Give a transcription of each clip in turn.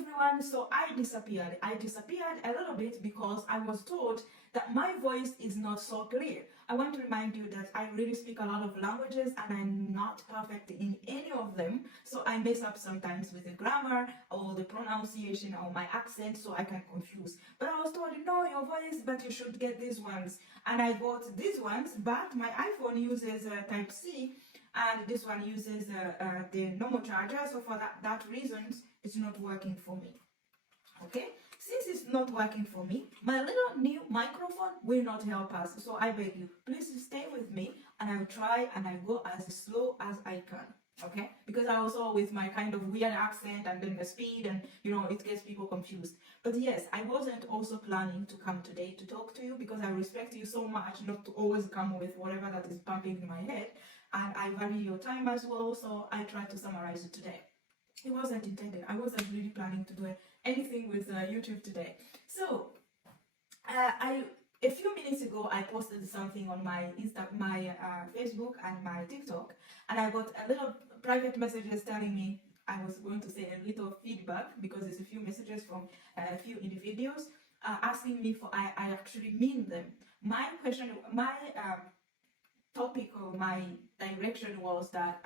everyone. So I disappeared. I disappeared a little bit because I was told that my voice is not so clear. I want to remind you that I really speak a lot of languages and I'm not perfect in any of them. So I mess up sometimes with the grammar or the pronunciation or my accent, so I can confuse. But I was told, no, your voice, but you should get these ones. And I bought these ones, but my iPhone uses Type C and this one uses the normal charger. So for that reason, it's not working for me. Okay, since it's not working for me, my little new microphone will not help us. So I beg you, please stay with me and I'll try and I go as slow as I can. Okay, because I also with my kind of weird accent and then the speed and it gets people confused. But yes, I wasn't also planning to come today to talk to you because I respect you so much not to always come with whatever that is pumping in my head, and I value your time as well, so I try to summarize it today. It wasn't intended. I wasn't really planning to do anything with YouTube today. So, a few minutes ago, I posted something on my Facebook and my TikTok, and I got a little private messages telling me, I was going to say a little feedback because it's a few messages from a few individuals asking me for I actually mean them. My question, my topic or my direction was that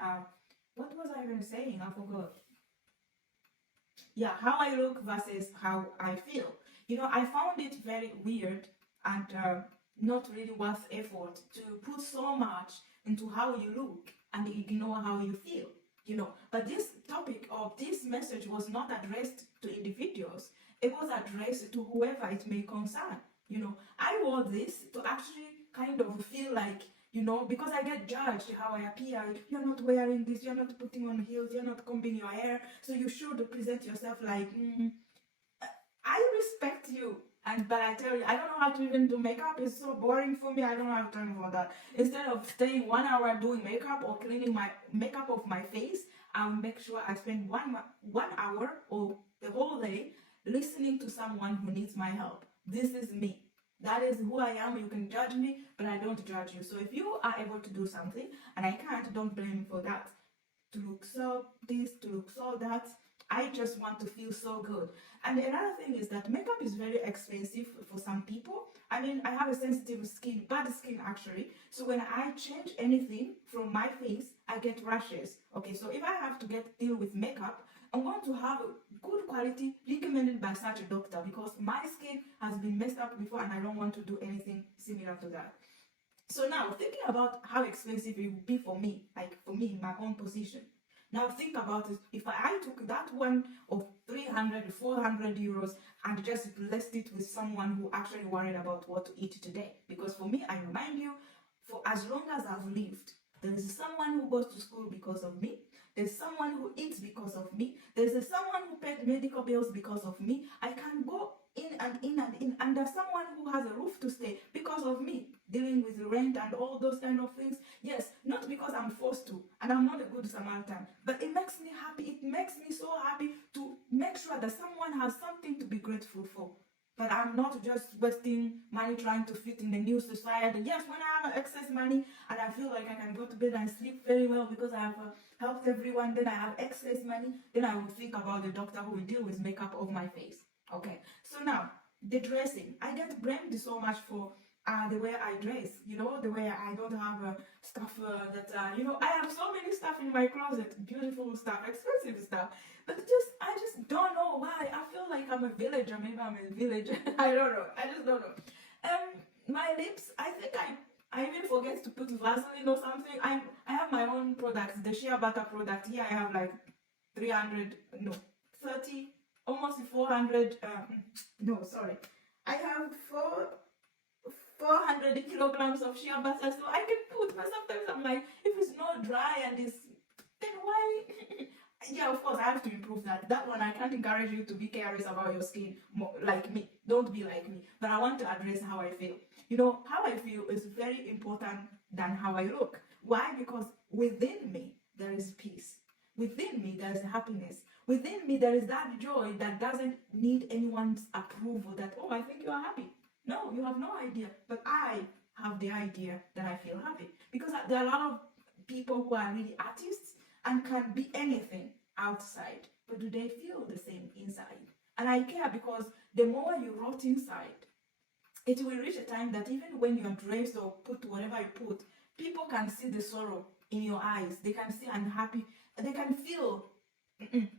what was I even saying? I forgot. Yeah, how I look versus how I feel. I found it very weird and not really worth effort to put so much into how you look and ignore how you feel. But this topic or this message was not addressed to individuals. It was addressed to whoever it may concern. I wore this to actually kind of feel like, because I get judged how I appear. You're not wearing this, you're not putting on heels, you're not combing your hair, so you should present yourself like, I respect you. But I tell you, I don't know how to even do makeup. It's so boring for me. I don't have time for that. Instead of staying 1 hour doing makeup or cleaning my makeup off my face, I'll make sure I spend one hour or the whole day listening to someone who needs my help. This is me. That is who I am. You can judge me, but I don't judge you. So if you are able to do something and I can't, don't blame me for that. To look so this, to look so that. I just want to feel so good. And another thing is that makeup is very expensive for some people. I mean, I have a sensitive skin, bad skin actually. So when I change anything from my face, I get rashes. Okay, so if I have to deal with makeup, I want to have good quality recommended by such a doctor because my skin has been messed up before and I don't want to do anything similar to that. So now thinking about how expensive it would be for me, like for me in my own position. Now think about it, if I took that one of 300, 400 euros and just blessed it with someone who actually worried about what to eat today. Because for me, I remind you, for as long as I've lived, there is someone who goes to school because of me. There's someone who eats because of me. There's someone who paid medical bills because of me. I can go in and in and in, and there's someone who has a roof to stay because of me, dealing with the rent and all those kind of things. Yes, not because I'm forced to, and I'm not a good Samaritan, but it makes me happy. It makes me so happy to make sure that someone has something to be grateful for. But I'm not just wasting money trying to fit in the new society. Yes, when I have excess money and I feel like I can go to bed and sleep very well because I have helped everyone, then I have excess money, then I will think about the doctor who will deal with makeup of my face. Okay, so now, the dressing. I get blamed so much for the way I dress, the way I don't have stuff that, I have so many stuff in my closet, beautiful stuff, expensive stuff, but I just don't know why. I feel like I'm a villager, maybe I'm a villager, I don't know, I just don't know. My lips, I think I even forget to put Vaseline or something. I have my own products, the shea butter product. Here I have like 30, almost 400, I have 400 kilograms of shea butter, so I can put, but sometimes I'm like, if it's not dry and it's, then why? Yeah, of course, I have to improve that. That one, I can't encourage you to be careless about your skin more, like me. Don't be like me. But I want to address how I feel. How I feel is very important than how I look. Why? Because within me, there is peace. Within me, there is happiness. Within me, there is that joy that doesn't need anyone's approval that, oh, I think you are happy. No, you have no idea. But I have the idea that I feel happy. Because there are a lot of people who are really artists and can be anything outside. but do they feel the same inside? And I care because the more you rot inside, it will reach a time that even when you're dressed or put whatever you put, people can see the sorrow in your eyes. They can see unhappy. They can feel.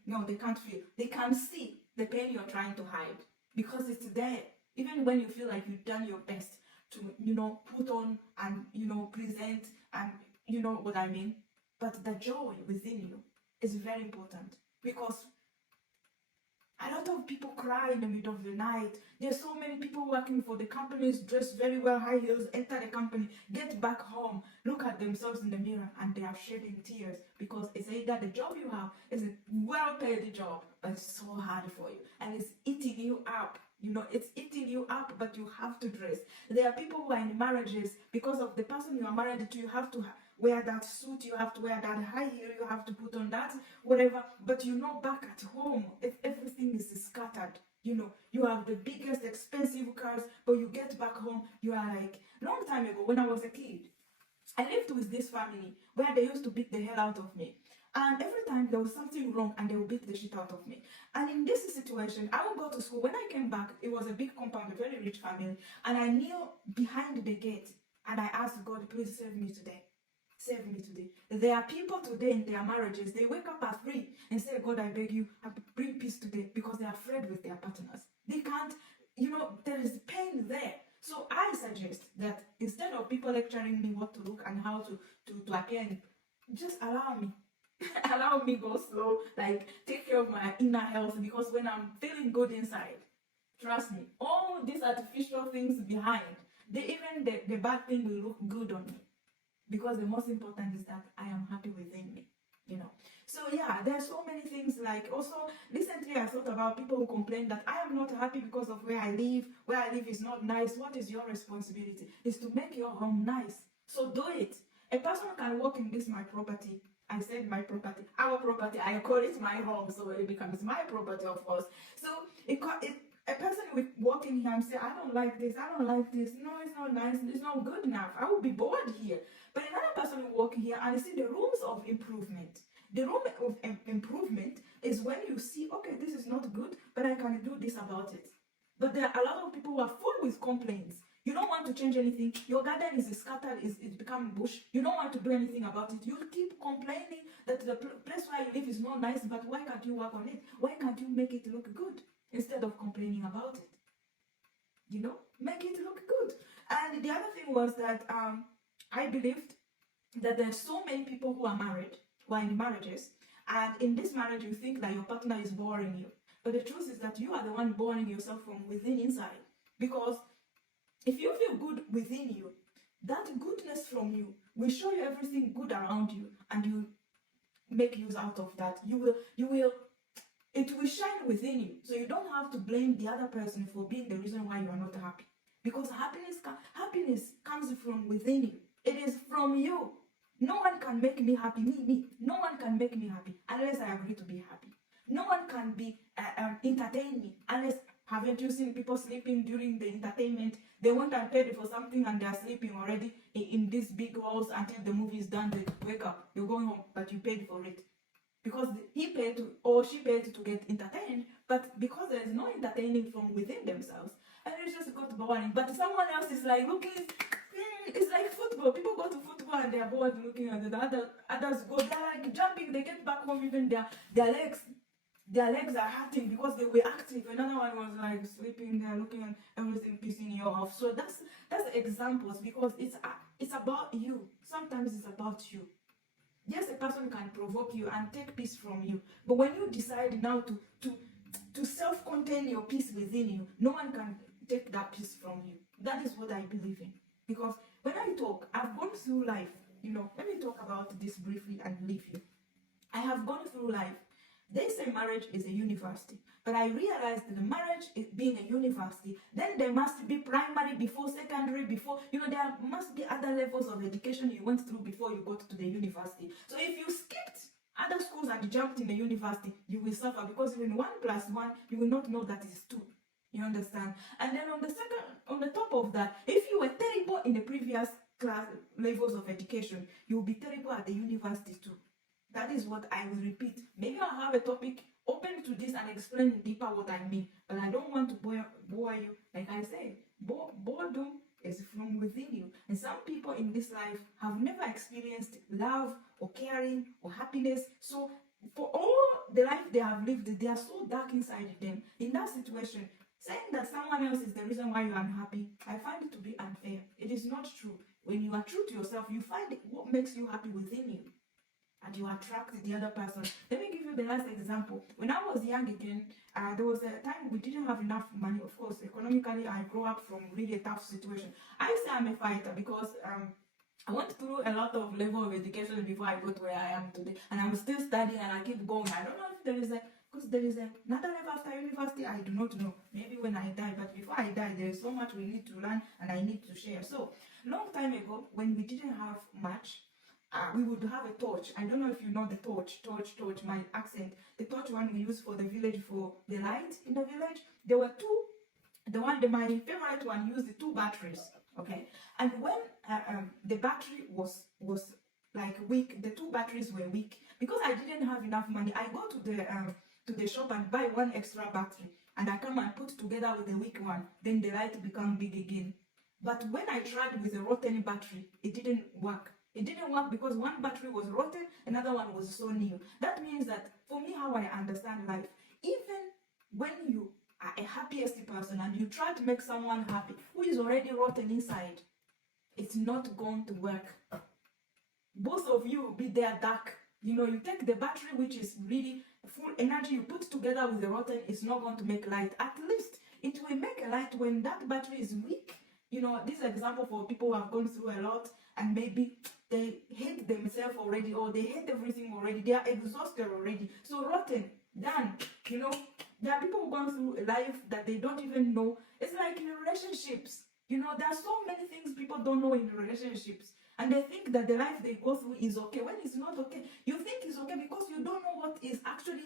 No, they can't feel. They can see the pain you're trying to hide because it's there. Even when you feel like you've done your best to, put on and, present and, you know what I mean. But the joy within you is very important because a lot of people cry in the middle of the night. There's so many people working for the companies, dressed very well, high heels, enter the company, get back home, look at themselves in the mirror, and they are shedding tears because it's either the job you have is a well-paid job, but it's so hard for you, and it's eating you up. It's eating you up, but you have to dress. There are people who are in marriages because of the person you are married to. You have to wear that suit, you have to wear that high heel, you have to put on that whatever, but back at home, if everything is scattered, you have the biggest expensive cars, but you get back home, you are like, long time ago when I was a kid, I lived with this family where they used to beat the hell out of me. And every time there was something wrong and they would beat the shit out of me. And in this situation, I would go to school. When I came back, it was a big compound, a very rich family. And I kneel behind the gate and I asked God, please save me today. Save me today. There are people today in their marriages, they wake up at 3 and say, God, I beg you, bring peace today, because they're afraid with their partners. They can't, there is pain there. So I suggest that instead of people lecturing me what to look and how to appear, just allow me. Allow me go slow, like take care of my inner health, because when I'm feeling good inside, trust me, all these artificial things behind, even the bad thing will look good on me. Because the most important is that I am happy within me, So yeah, there's so many things. Like also recently I thought about people who complain that I am not happy because of where I live. Where I live is not nice. What is your responsibility? Is to make your home nice. So do it. A person can walk in this my property. I said my property, our property. I call it my home, so it becomes my property, of course. So a person will walk in here and say, I don't like this, I don't like this. No, it's not nice, it's not good enough. I will be bored here. But another person will walk here and see the rooms of improvement. The room of improvement is when you see, okay, this is not good, but I can do this about it. But there are a lot of people who are full with complaints. You don't want to change anything. Your garden is scattered, it's become bush. You don't want to do anything about it. You keep complaining that the place where you live is not nice, but why can't you work on it? Why can't you make it look good instead of complaining about it? Make it look good. And the other thing was that I believed that there's so many people who are married, who are in marriages, and in this marriage you think that your partner is boring you. But the truth is that you are the one boring yourself from within inside. Because if you feel good within you, that goodness from you will show you everything good around you, and you make use out of that. It will shine within you. So you don't have to blame the other person for being the reason why you are not happy. Because happiness comes from within you. It is from you. No one can make me happy. Me. No one can make me happy unless I agree to be happy. No one can entertain me unless, haven't you seen people sleeping during the entertainment? They went and paid for something and they are sleeping already in these big halls until the movie is done. They wake up, you're going home, but you paid for it. Because he paid or she paid to get entertained, but because there is no entertaining from within themselves, and it just got boring. But someone else is like looking, it's like football. People go to football and they are bored looking at the others go, they're like jumping, they get back home, even their legs are hurting because they were active. Another one was like sleeping there, looking at everything pissing you off. So that's examples, because it's about you. Sometimes it's about you. Yes, a person can provoke you and take peace from you, but when you decide now to self-contain your peace within you, no one can take that peace from you. That is what I believe in. Because when I talk, I've gone through life. Let me talk about this briefly and leave you. I have gone through life. They say marriage is a university, but I realized that the marriage is being a university, then there must be primary before secondary, before, there must be other levels of education you went through before you got to the university. So if you skipped other schools and jumped in the university, you will suffer, because even 1 + 1, you will not know that is 2. You understand? And then on the top of that, if you were terrible in the previous class levels of education, you will be terrible at the university too. That is what I will repeat. Maybe I'll have a topic open to this and explain deeper what I mean. But I don't want to bore you. Like I said, boredom is from within you. And some people in this life have never experienced love or caring or happiness. So for all the life they have lived, they are so dark inside them. In that situation, saying that someone else is the reason why you're unhappy, I find it to be unfair. It is not true. When you are true to yourself, you find what makes you happy within you, and you attract the other person. Let me give you the last example. When I was young again, there was a time we didn't have enough money. Of course, economically, I grew up from really a tough situation. I say I'm a fighter because I went through a lot of level of education before I got where I am today, and I'm still studying and I keep going. I don't know if there is a because there is another level after university. I do not know. Maybe when I die, but before I die, there is so much we need to learn and I need to share. So long time ago, when we didn't have much, we would have a torch. I don't know if you know the torch, my accent. The torch one we use for the village for the light in the village. There were two. My favorite one used the two batteries. Okay, and when the battery was like weak, the two batteries were weak because I didn't have enough money. I go to the shop and buy one extra battery, and I come and put together with the weak one. Then the light become big again. But when I tried with a rotten battery, it didn't work. It didn't work because one battery was rotten, another one was so new. That means that for me, how I understand life, even when you are a happiest person and you try to make someone happy who is already rotten inside, it's not going to work. Both of you will be there dark. You take the battery which is really full energy, you put together with the rotten, it's not going to make light. At least it will make a light when that battery is weak. This example for people who have gone through a lot and maybe they hate themselves already, or they hate everything already, they are exhausted already. So rotten, done. There are people who gone through life that they don't even know. It's like in relationships. There are so many things people don't know in relationships. And they think that the life they go through is okay when it's not okay. You think it's okay because you don't know what is actually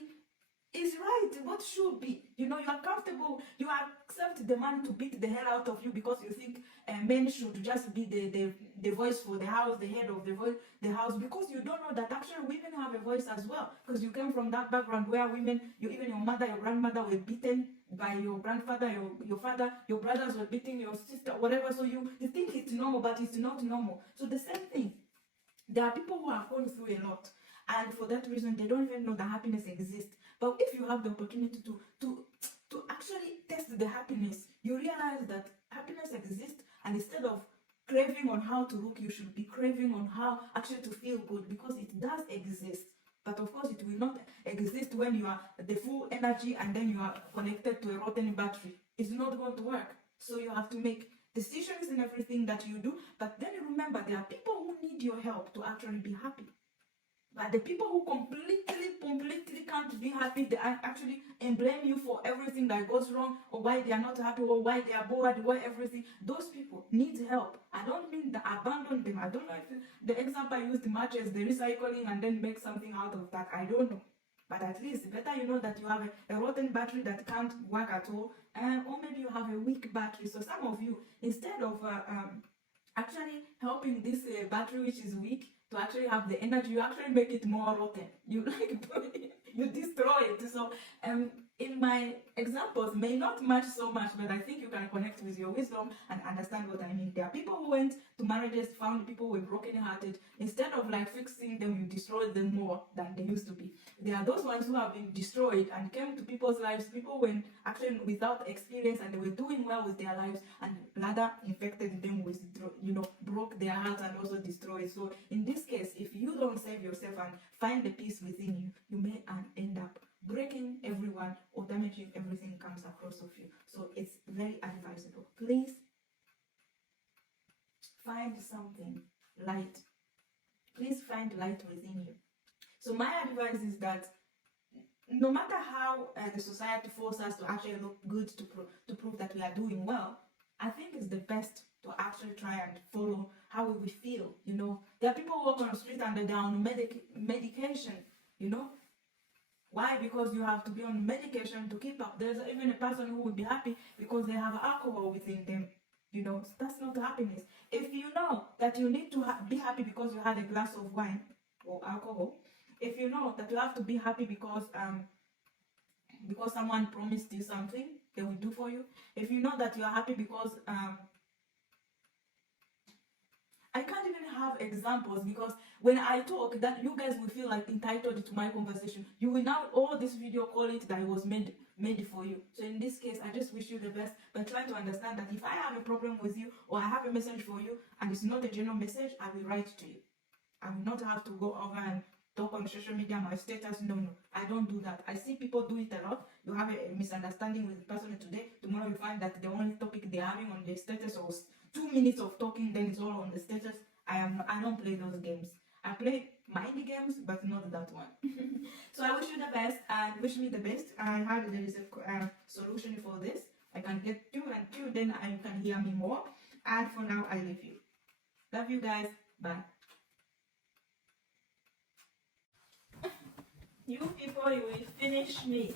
is right, what should be. You are comfortable, you accept the man to beat the hell out of you because you think men should just be the voice for the house, the head of the house, because you don't know that actually women have a voice as well, because you came from that background where women, even your mother, your grandmother were beaten by your grandfather, your father, your brothers were beating your sister, whatever. So you think it's normal, but it's not normal. So the same thing, there are people who have gone through a lot, and for that reason they don't even know that happiness exists. But if you have the opportunity to actually test the happiness, you realize that happiness exists, and instead of craving on how to look, you should be craving on how actually to feel good, because it does exist. But of course it will not exist when you are the full energy and then you are connected to a rotten battery. It's not going to work. So you have to make decisions in everything that you do. But then remember, there are people who need your help to actually be happy. But the people who completely can't be happy, they actually blame you for everything that goes wrong, or why they are not happy, or why they are bored, why everything. Those people need help. I don't mean that abandon them. I don't know if the example I used matches the recycling and then make something out of that. I don't know. But at least better that you have a rotten battery that can't work at all, or maybe you have a weak battery. So some of you, instead of actually helping this battery which is weak to actually have the energy, you actually make it more rotten. You you destroy it. So in my examples may not match so much, but I think you can connect with your wisdom and understand what I mean. There are people who went to marriages, found people who were broken hearted. Instead of fixing them, you destroyed them more than they used to be. There are those ones who have been destroyed and came to people's lives. People went actually without experience and they were doing well with their lives, and rather infected them with, broke their hearts and also destroyed. So in this case, if you don't save yourself and find the peace within you, you may end up breaking everyone or damaging everything comes across of you. So it's very advisable. Please find something light. Please find light within you. So my advice is that no matter how the society forces us to actually look good to prove that we are doing well, I think it's the best to actually try and follow how we feel. There are people who walk on the street and they're on medication. Why? Because you have to be on medication to keep up. There's even a person who will be happy because they have alcohol within them. That's not happiness. If you know that you need to be happy because you had a glass of wine or alcohol, if you know that you have to be happy because because someone promised you something, they will do for you. If you know that you are happy because I can't even have examples, because when I talk, that you guys will feel like entitled to my conversation. You will now all this video call it that it was made for you. So in this case, I just wish you the best, but try to understand that if I have a problem with you or I have a message for you and it's not a general message, I will write to you. I will not have to go over and talk on social media, my status. No, I don't do that. I see people do it a lot. You have a misunderstanding with the person today. Tomorrow you find that the only topic they're having on their status was 2 minutes of talking, then it's all on the status. I don't play those games. I play mind games, but not that one. So I wish you the best and wish me the best. I heard there is a solution for this. I can get 2 and 2, then you can hear me more. And for now, I leave you. Love you guys. Bye. You people, you will finish me.